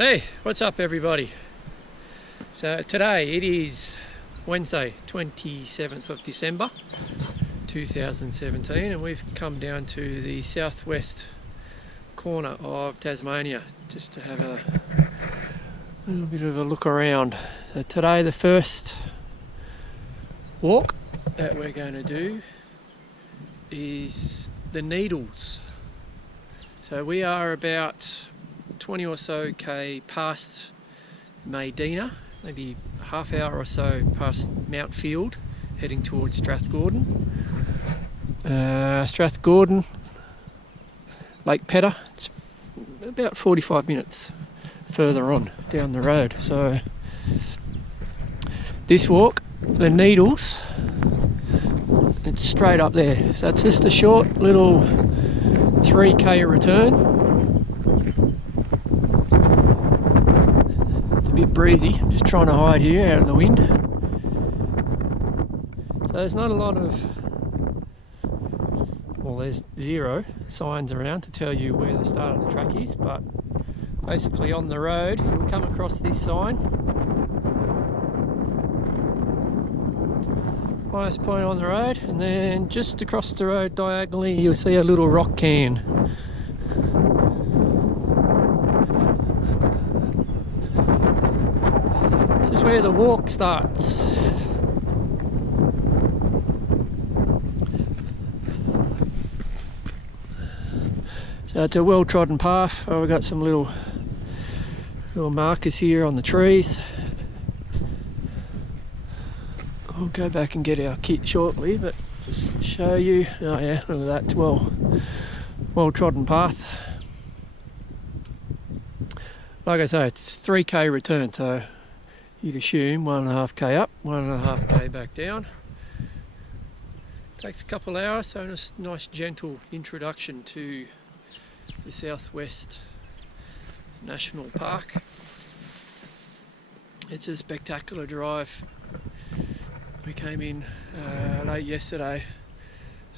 Hey, what's up everybody? So today it is Wednesday 27th of December 2017 and we've come down to the southwest corner of Tasmania just to have a little bit of a look around. So today the first walk that we're going to do is the Needles. So we are about 20 or so k past Medina, maybe a half hour or so past Mount Field, heading towards Strathgordon. Strathgordon, Lake Pedder, it's about 45 minutes further on down the road. So this walk, the Needles, it's straight up there. So it's just a short little 3k return. It's a bit breezy, I'm just trying to hide here out of the wind. So there's not a lot of, well, there's zero signs around to tell you where the start of the track is, but basically on the road you'll come across this sign. Highest point on the road, and then just across the road diagonally you'll see a little rock cairn. This is where the walk starts. So it's a well-trodden path. Oh, we've got some little markers here on the trees. I'll go back and get our kit shortly, but just show you. Oh yeah, look at that, well-trodden path. Like I say, it's 3k return, so you'd assume 1.5k up, 1.5k back down. Takes a couple of hours, so a nice gentle introduction to the Southwest National Park. It's a spectacular drive. We came in late yesterday,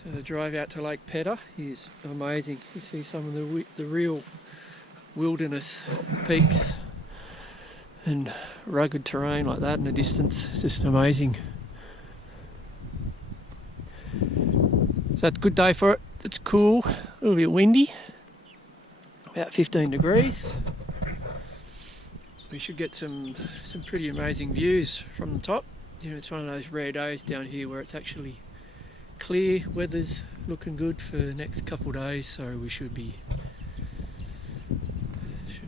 so the drive out to Lake Pedder is amazing. You see some of the real wilderness peaks and rugged terrain like that in the distance. It's just amazing. So it's a good day for it. It's cool, a little bit windy, about 15 degrees. We should get some pretty amazing views from the top. You know, it's one of those rare days down here where it's actually clear. Weather's looking good for the next couple of days, so we should be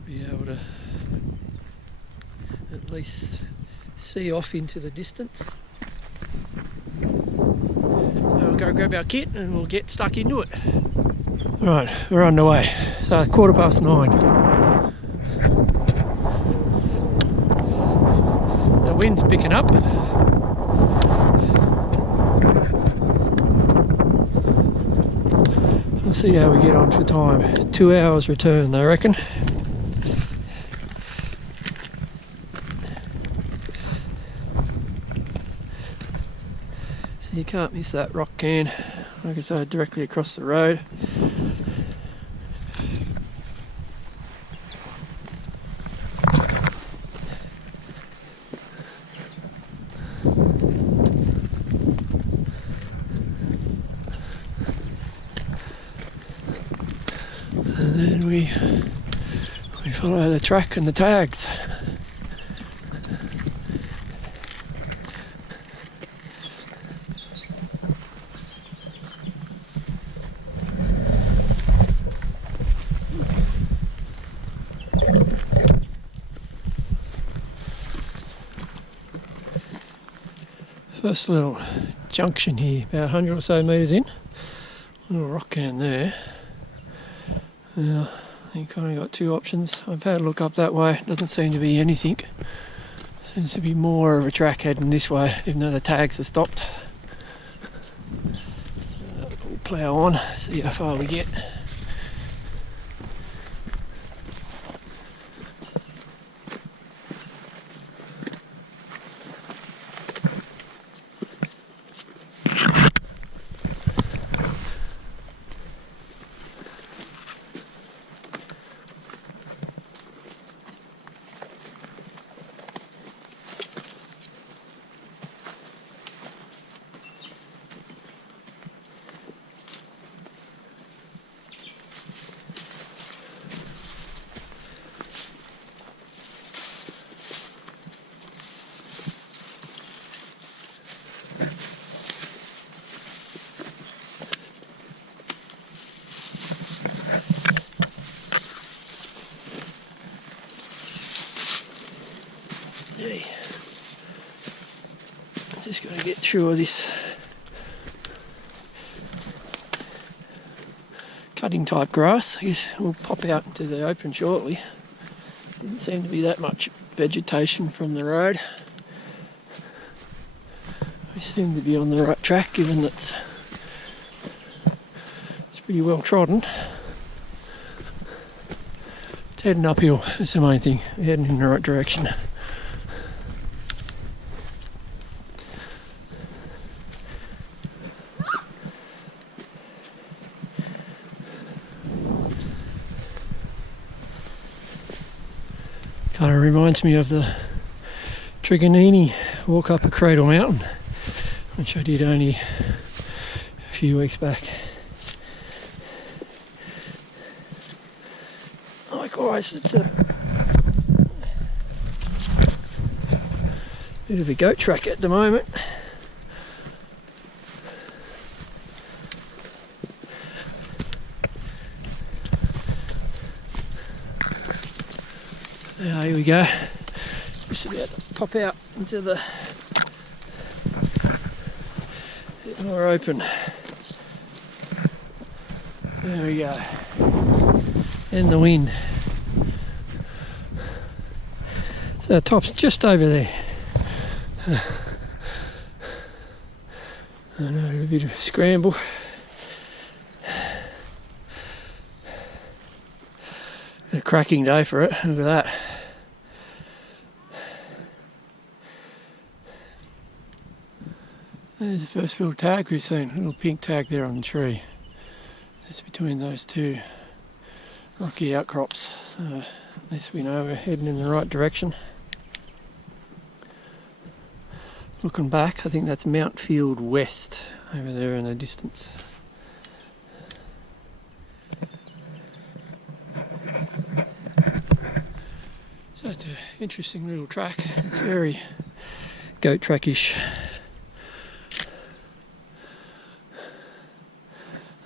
able to at least see off into the distance. So we'll go grab our kit and we'll get stuck into it. Right, we're on the way. So 9:15. The wind's picking up. We'll see how we get on for time. 2 hours return, I reckon. So you can't miss that rock cairn. Like I said, directly across the road. And then we follow the track and the tags. First little junction here, about 100 or so metres in. Little rock cairn there. You kind of got two options. I've had a look up that way, doesn't seem to be anything. Seems to be more of a track heading this way, even though the tags are stopped. So we'll plough on, see how far we get. sure this cutting type grass, I guess, will pop out into the open shortly. Didn't seem to be that much vegetation from the road. We seem to be on the right track, given that it's pretty well trodden. It's heading uphill, that's the main thing. We're heading in the right direction. Kind of reminds me of the Trigonini walk up a Cradle Mountain, which I did only a few weeks back. Likewise, it's a bit of a goat track at the moment. Here we go, just about to pop out into the bit more open. There we go, and the wind. So the top's just over there. I know, a bit of a scramble. A cracking day for it, look at that. There's the first little tag we've seen, a little pink tag there on the tree. It's between those two rocky outcrops, so at least we know we're heading in the right direction. Looking back, I think that's Mount Field West over there in the distance. So it's an interesting little track. It's very goat trackish.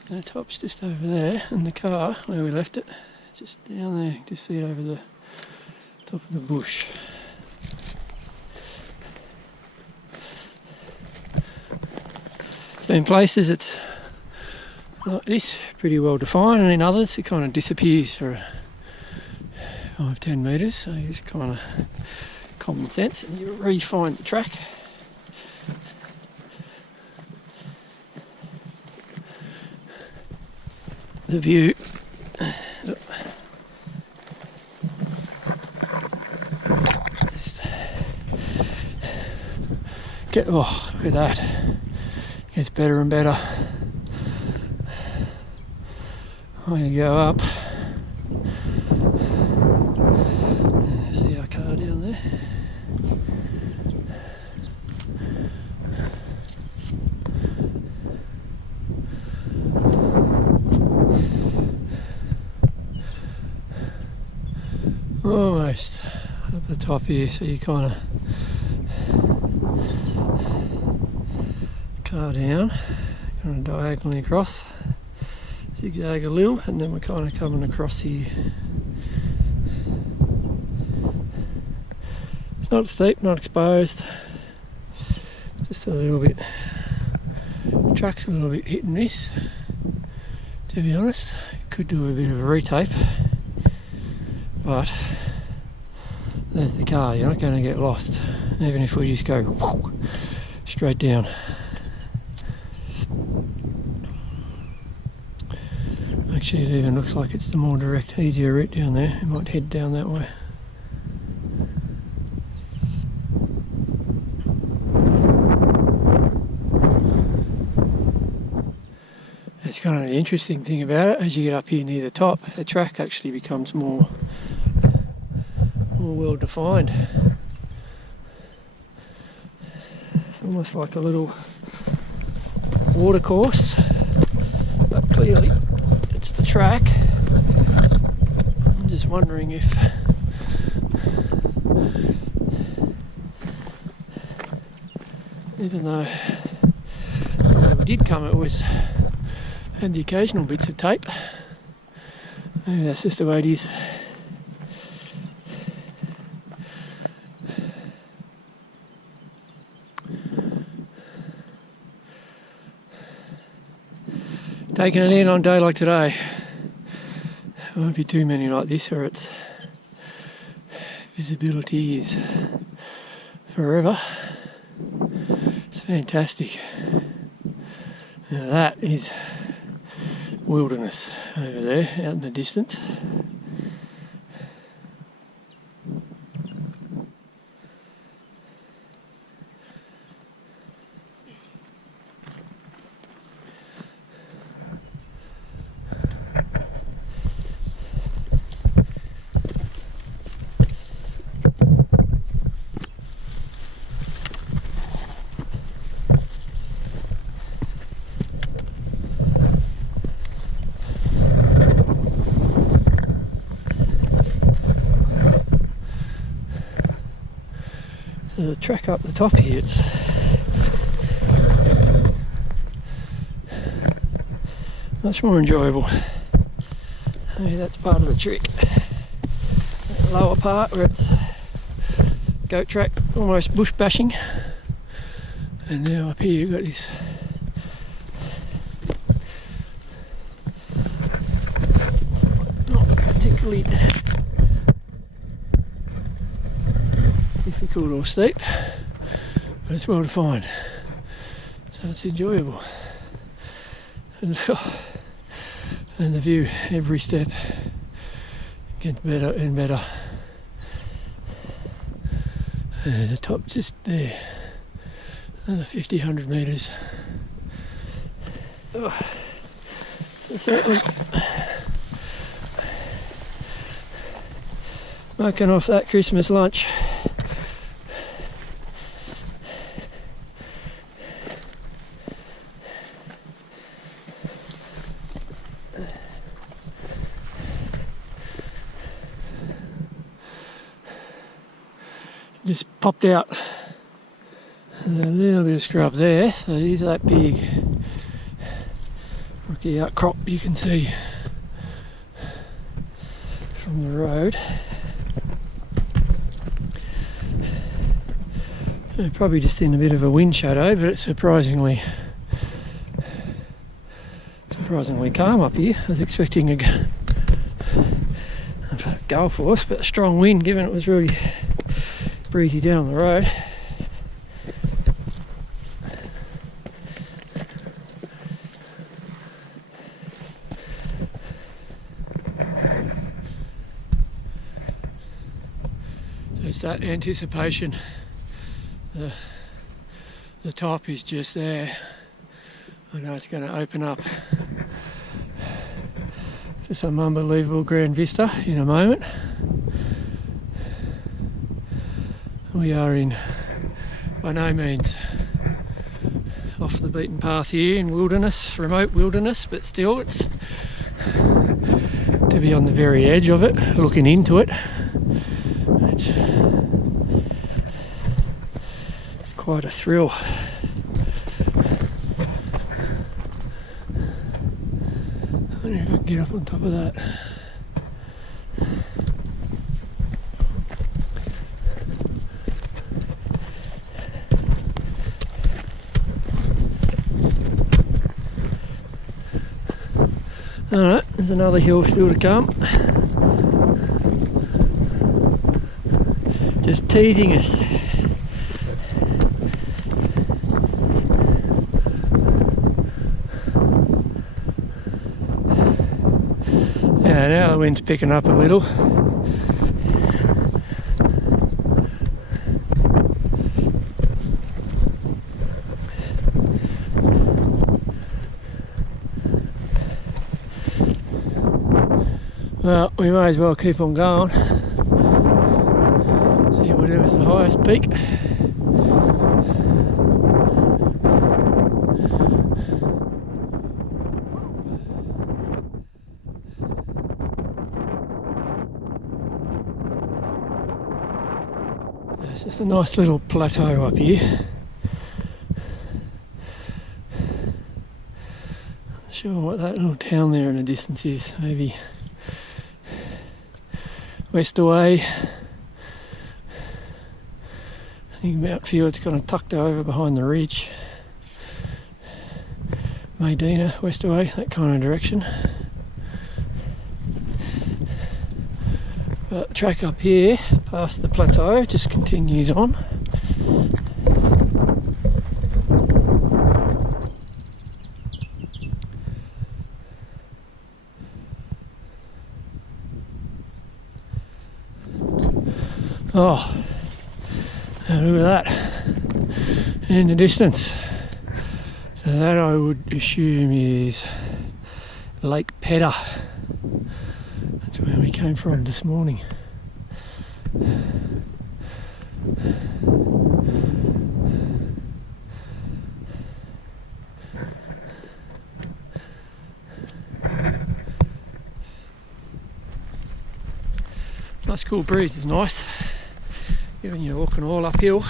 The top's just over there, and the car where we left it, just down there. You can just see it over the top of the bush. So in places it's like this, pretty well defined, and in others it kind of disappears for 5-10 metres, so it's kind of common sense, and you re-find the track. The view. Oh, look at that. Gets better and better. Oh, you go up. See our car down there. Almost up the top here, so you kind of car down, kind of diagonally across, zigzag a little, and then we're kind of coming across here. It's not steep, not exposed, just a little bit, the track's a little bit hit and miss, to be honest. Could do a bit of a retape, but there's the car, you're not going to get lost, even if we just go straight down. Actually, it even looks like it's the more direct, easier route down there. You might head down that way. That's kind of the interesting thing about it. As you get up here near the top, the track actually becomes more well defined. It's almost like a little water course, but clearly it's the track. I'm just wondering if even though the way we did come, it was had the occasional bits of tape. Maybe that's just the way it is. Taking it in on a day like today. There won't be too many like this where its visibility is forever. It's fantastic. Now that is wilderness over there out in the distance. So the track up the top here, it's much more enjoyable. Maybe that's part of the trick. The lower part where it's goat track, almost bush bashing, and now up here you've got this not particularly difficult or steep, but it's well defined, so it's enjoyable. And the view every step gets better and better. And the top just there, another 50-100 metres. Certainly marking off that Christmas lunch. Just popped out and a little bit of scrub there, so there's that big rocky outcrop you can see from the road. Probably just in a bit of a wind shadow, but it's surprisingly calm up here. I was expecting a gale force, but a strong wind given it was really breezy down the road. So it's that anticipation. The top is just there. I know it's going to open up to some unbelievable grand vista in a moment. We are in, by no means, off the beaten path here in wilderness, remote wilderness, but still it's to be on the very edge of it, looking into it. It's quite a thrill. I wonder if I can get up on top of that. Alright, there's another hill still to come. Just teasing us. Yeah, now the wind's picking up a little. Well, we may as well keep on going. See whatever's the highest peak. It's just a nice little plateau up here. Not sure what that little town there in the distance is. Maybe west away. I think Mount Field's kind of tucked over behind the ridge. Medina, west away, that kind of direction. But the track up here, past the plateau, just continues on. Oh, and look at that in the distance. So that I would assume is Lake Pedder. That's where we came from this morning. Nice cool breeze is nice, given you're walking all uphill.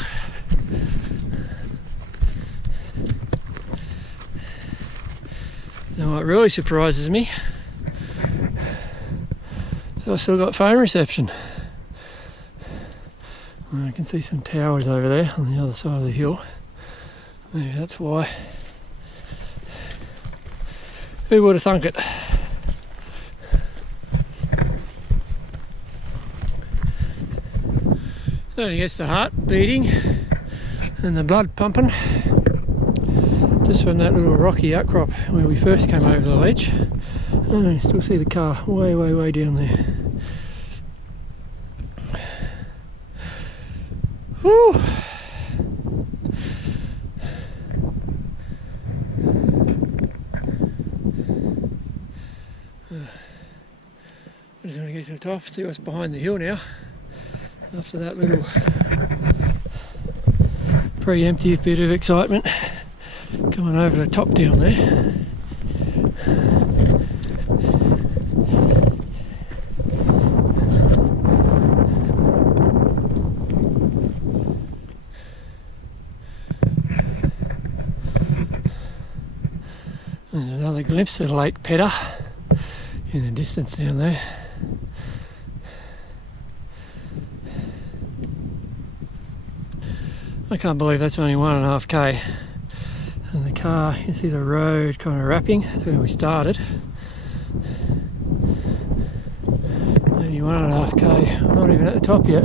Now what really surprises me, so I've still got phone reception. I can see some towers over there on the other side of the hill. Maybe that's why. Who would have thunk it? Certainly gets the heart beating and the blood pumping just from that little rocky outcrop where we first came over the ledge. Oh, you still see the car way down there. Whew. I just want to get to the top, see what's behind the hill now. After that little preemptive bit of excitement coming over the top down there. There's another glimpse of Lake Pedder in the distance down there. I can't believe that's only 1.5k, and the car, you see the road kind of wrapping, that's where we started. Maybe 1.5k, I'm not even at the top yet.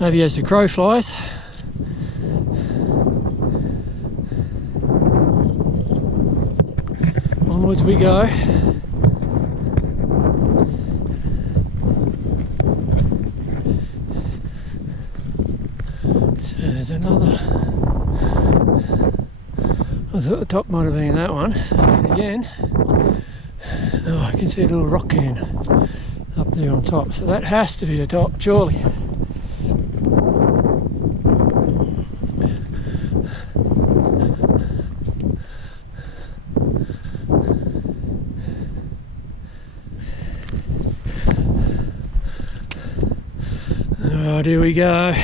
Maybe as the crow flies. Onwards we go. There's another. I thought the top might have been that one. So again, oh, I can see a little rock cairn up there on top. So that has to be the top, surely. Alright, here we go.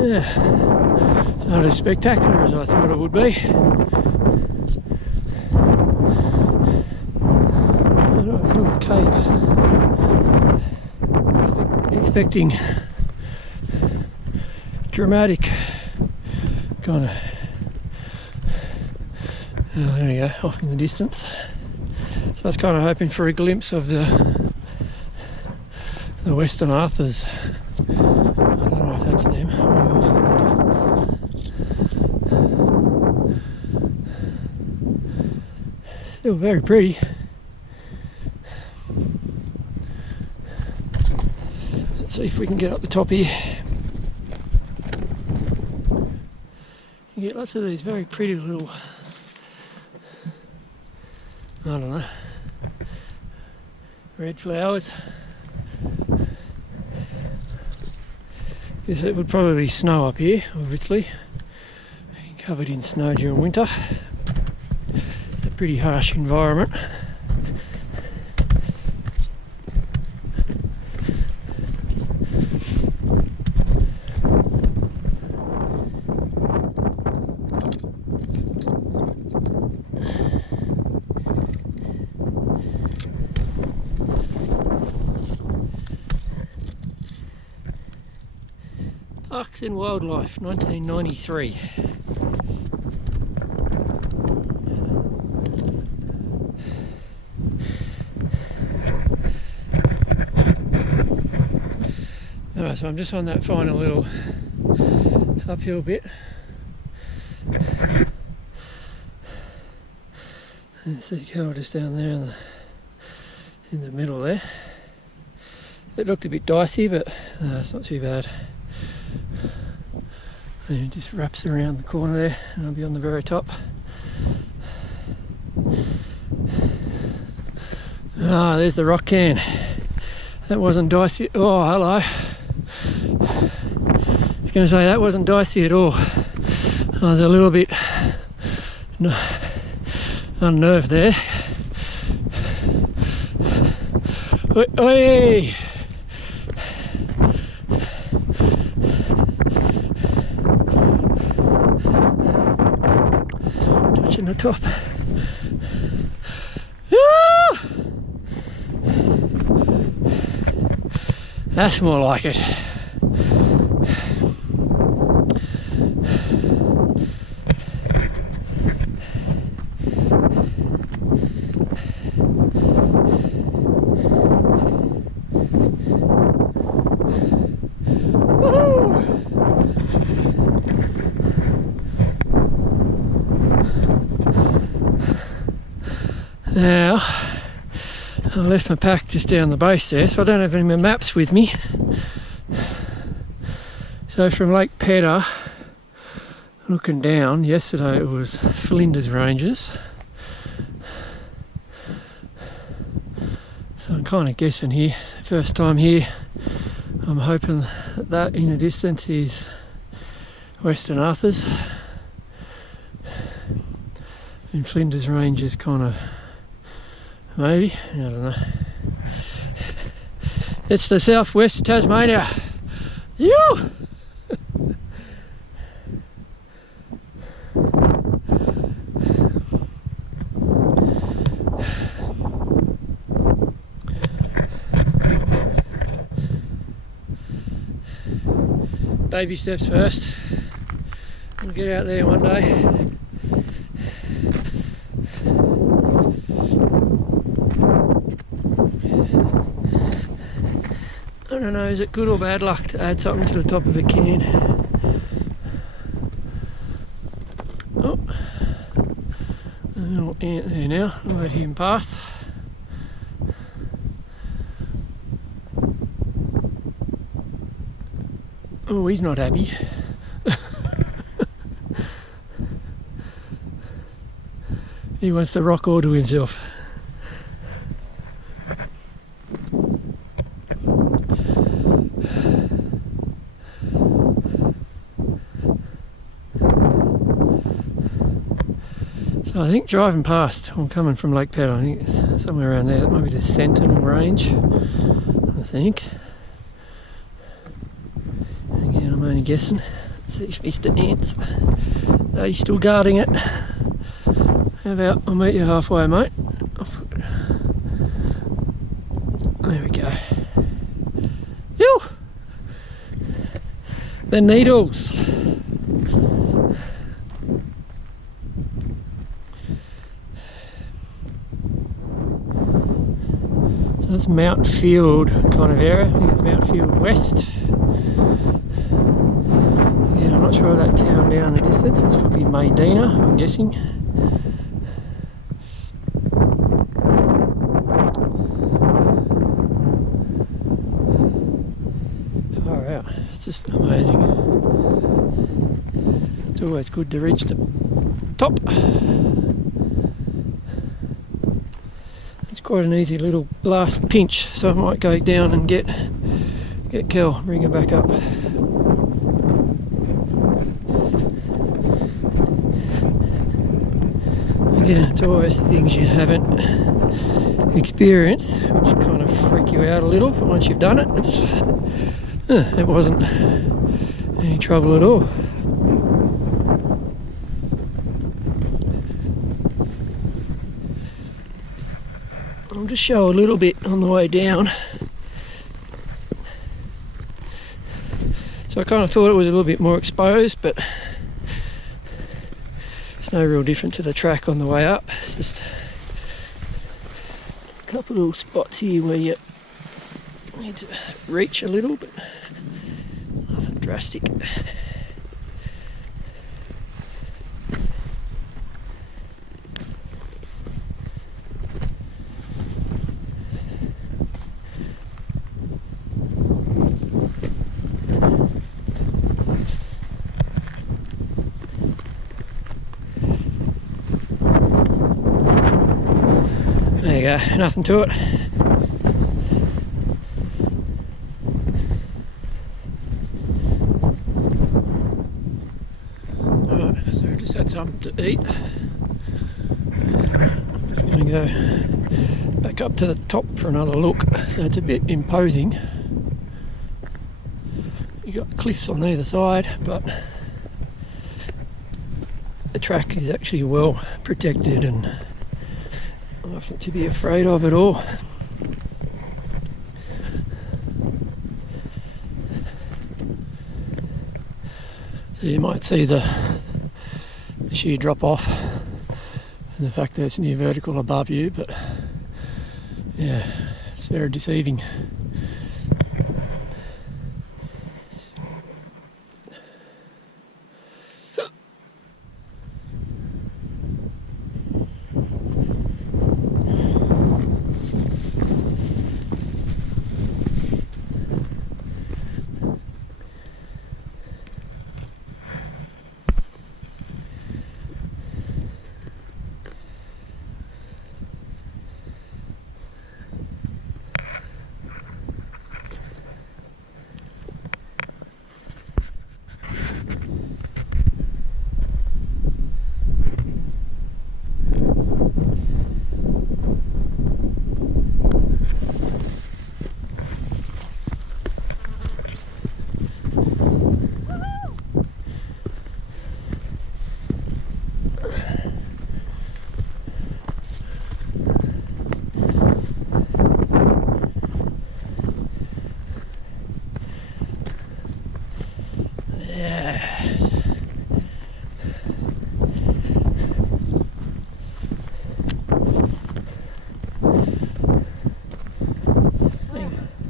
Yeah, it's not as spectacular as I thought it would be. A little cave. Expecting dramatic kind of. Oh, there we go, off in the distance. So I was kind of hoping for a glimpse of the Western Arthurs. I don't know if that's them. Way off in the distance. Still very pretty. Let's see if we can get up the top here. You get lots of these very pretty little, I don't know, red flowers. Because it would probably snow up here, obviously. Covered in snow during winter. It's a pretty harsh environment. Parks and Wildlife, 1993. Alright, so I'm just on that final little uphill bit. And see the cow just down there in the middle there. It looked a bit dicey, but it's not too bad. And it just wraps around the corner there, and I'll be on the very top. Ah, there's the rock cairn. That wasn't dicey. Oh, hello. I was going to say that wasn't dicey at all. I was a little bit unnerved there. Oi, oi. Touching the top. Ah! That's more like it. Now, I left my pack just down the base there, so I don't have any more maps with me. So from Lake Pedder, looking down, yesterday it was Flinders Ranges. So I'm kind of guessing here, first time here, I'm hoping that in the distance is Western Arthurs. And Flinders Ranges kind of, maybe, I don't know. It's the southwest Tasmania. You. Baby steps first. We'll get out there one day. I don't know, is it good or bad luck to add something to the top of a cairn? Oh, a little ant there now, I'll let him pass. Oh, he's not happy. He wants to rock all to himself. So I think driving past, I'm coming from Lake Pedder, I think it's somewhere around there, that might be the Sentinel Range, I think. Again, I'm only guessing. See if Mr. Ants, are you still guarding it? How about I'll meet you halfway, mate? There we go. Ew! The needles. So that's Mount Field kind of area. I think it's Mount Field West. Again, I'm not sure of that town down the distance. It's probably Medina, I'm guessing. Far out. It's just amazing. It's always good to reach the top. It's quite an easy little last pinch, so I might go down and get Kel, bring her back up. Again, it's always things you haven't experienced which kind of freak you out a little, but once you've done it, it wasn't any trouble at all. I'll just show a little bit on the way down. So So I kind of thought it was a little bit more exposed, but it's no real different to the track on the way up. It's just a couple of little spots here where you need to reach a little, but nothing drastic. There you go, nothing to it. Alright, so I just had something to eat. Just going to go back up to the top for another look. So it's a bit imposing. You've got cliffs on either side, but the track is actually well protected and nothing to be afraid of at all. So you might see the sheer drop off and the fact that it's near vertical above you, but yeah, it's very deceiving.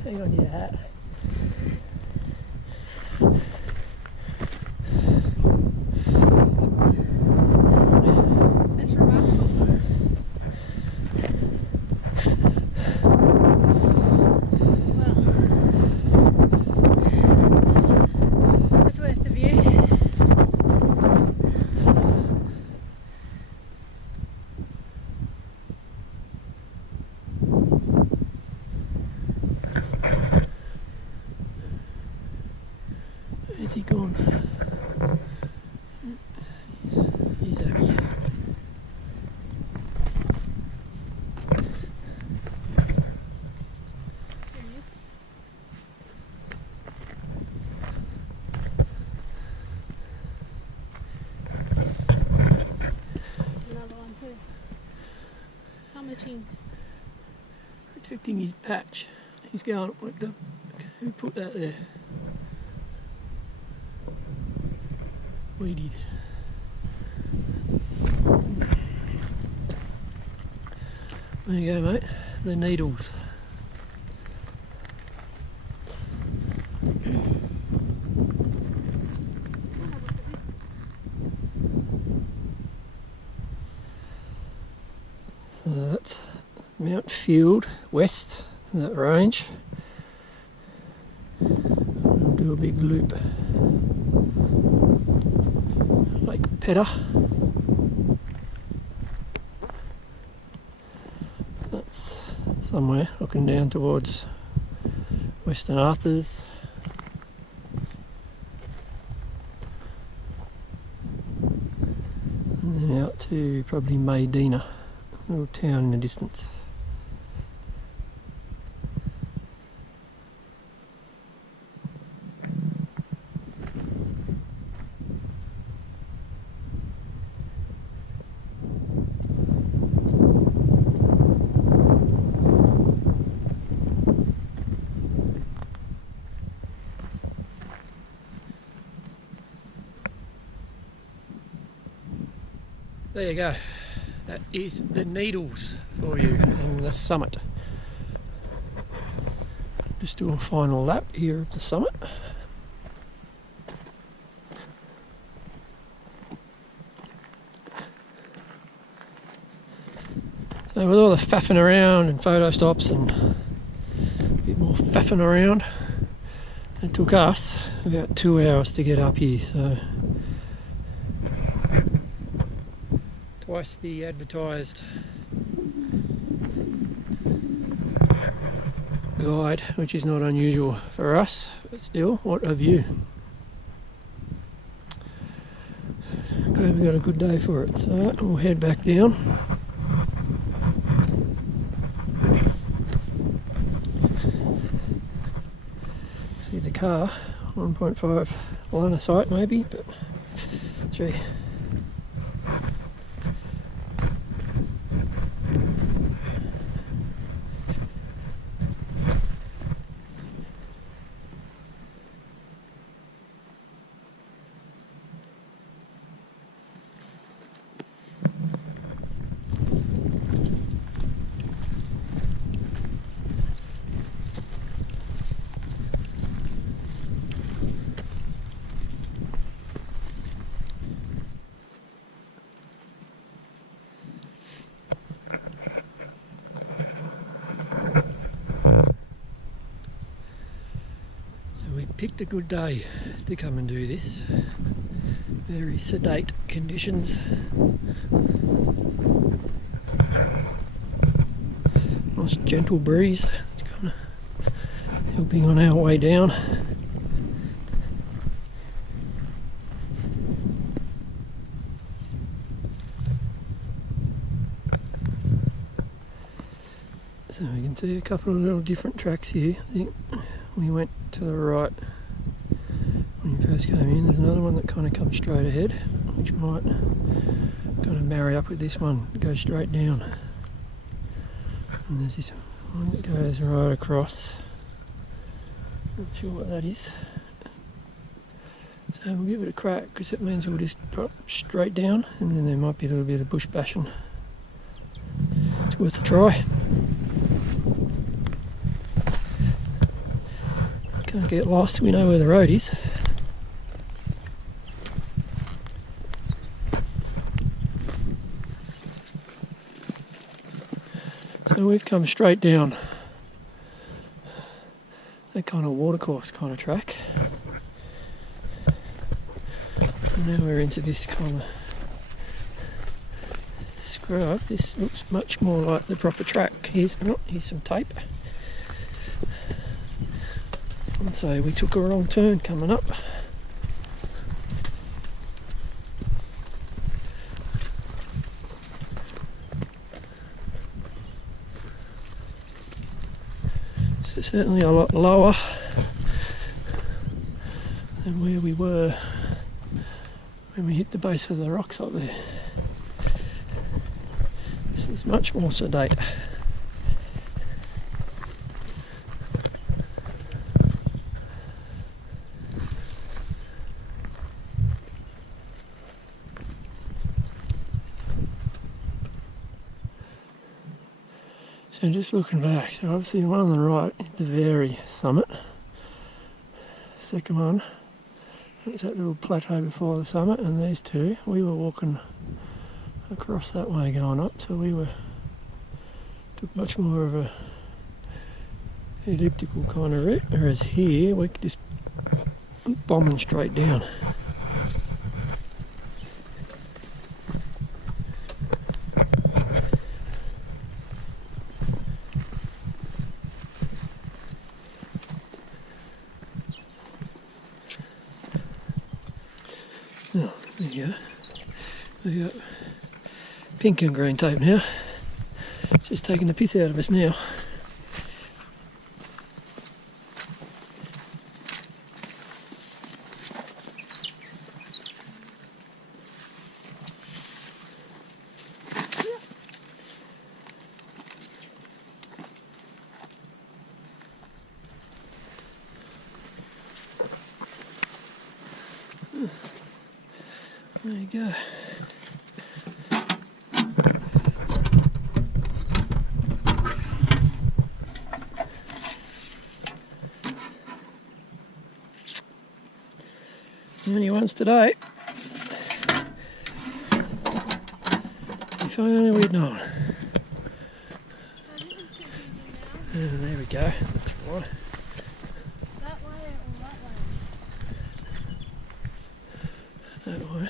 Hang on to your hat. That's remarkable. Well, it's worth the view. Where's he gone? He's over here. Another one too. Summiting. Protecting his patch. He's going, who put that there? Weeded. There you go, mate. The needles. So that's Mount Field West, that range. We'll do a big loop. Lake Pedder. That's somewhere looking down towards Western Arthurs. And then out to probably Maydena, a little town in the distance. there you go. That is the Needles for you and the summit. Just do a final lap here of the summit. So with all the faffing around and photo stops and a bit more faffing around, it took us about 2 hours to get up here, so twice the advertised guide, which is not unusual for us, but still, what a view. Glad we got a good day for it, so we'll head back down. See the car, 1.5 line of sight maybe, but 3. Picked a good day to come and do this. Very sedate conditions. Nice gentle breeze. It's kind of helping on our way down. So we can see a couple of little different tracks here. I think we went to the right when you first came in. There's another one that kind of comes straight ahead, which might kind of marry up with this one, go straight down. And there's this one that goes right across. Not sure what that is. So we'll give it a crack, because it means we'll just drop straight down, and then there might be a little bit of bush bashing. It's worth a try. Can't get lost, we know where the road is. So we've come straight down that kind of watercourse kind of track. And now we're into this kind of scrub. This looks much more like the proper track. Here's some tape. And so we took a wrong turn coming up. So certainly a lot lower than where we were when we hit the base of the rocks up there. This is much more sedate. So just looking back, so obviously the one on the right is the very summit. Second one, it's that little plateau before the summit, and these two, we were walking across that way going up, so took much more of a elliptical kind of route, whereas here we're just bombing straight down. Oh, there you go. We got pink and green tape now. It's just taking the piss out of us now. There you go. Only once today. If I only we'd known. There we go. That's right. That way or that way? That way.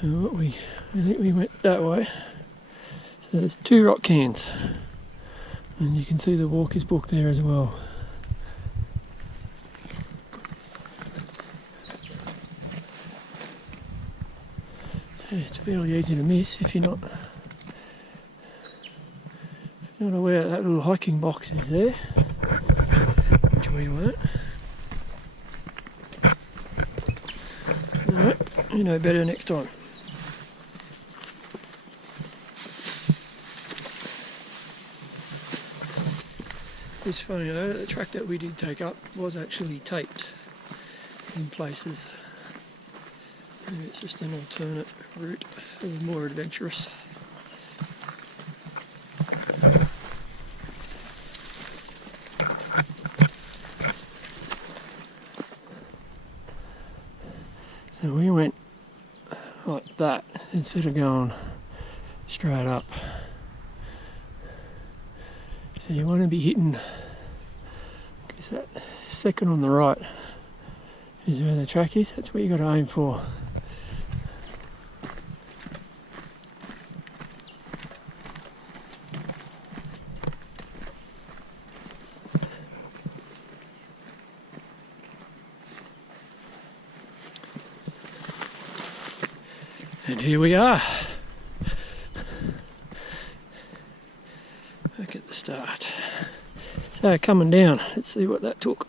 So I think we went that way. So there's 2 rock cairns, and you can see the walk is booked there as well. So it's fairly easy to miss if you're not aware that little hiking box is there, which we weren't. Alright, you know better next time. It's funny though, the track that we did take up was actually taped in places. Maybe it's just an alternate route for the more adventurous. So we went like that instead of going straight up. So you want to be hitting, because that second on the right is where the track is. That's what you got to aim for. And here we are. Back at the start. So coming down, let's see what that took.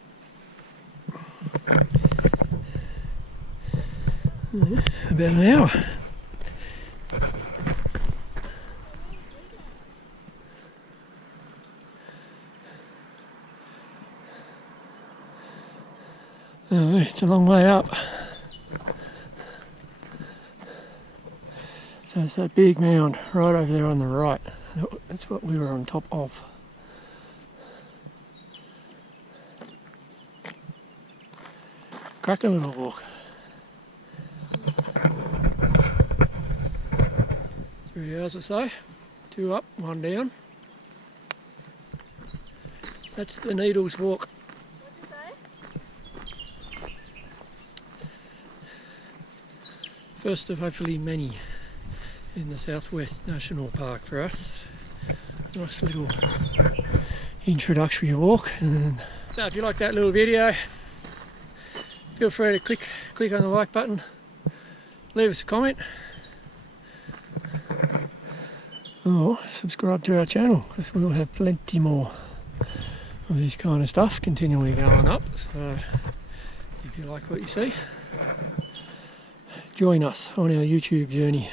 Yeah, about an hour. Oh, it's a long way up. So it's that big mound right over there on the right. That's what we were on top of. Cracking little walk. 3 hours or so. 2 up, 1 down. That's the Needles walk. First of hopefully many in the Southwest National Park for us. Nice little introductory walk. And so if you like that little video, feel free to click on the like button, leave us a comment, or subscribe to our channel, because we'll have plenty more of this kind of stuff continually going up. So if you like what you see, join us on our YouTube journey.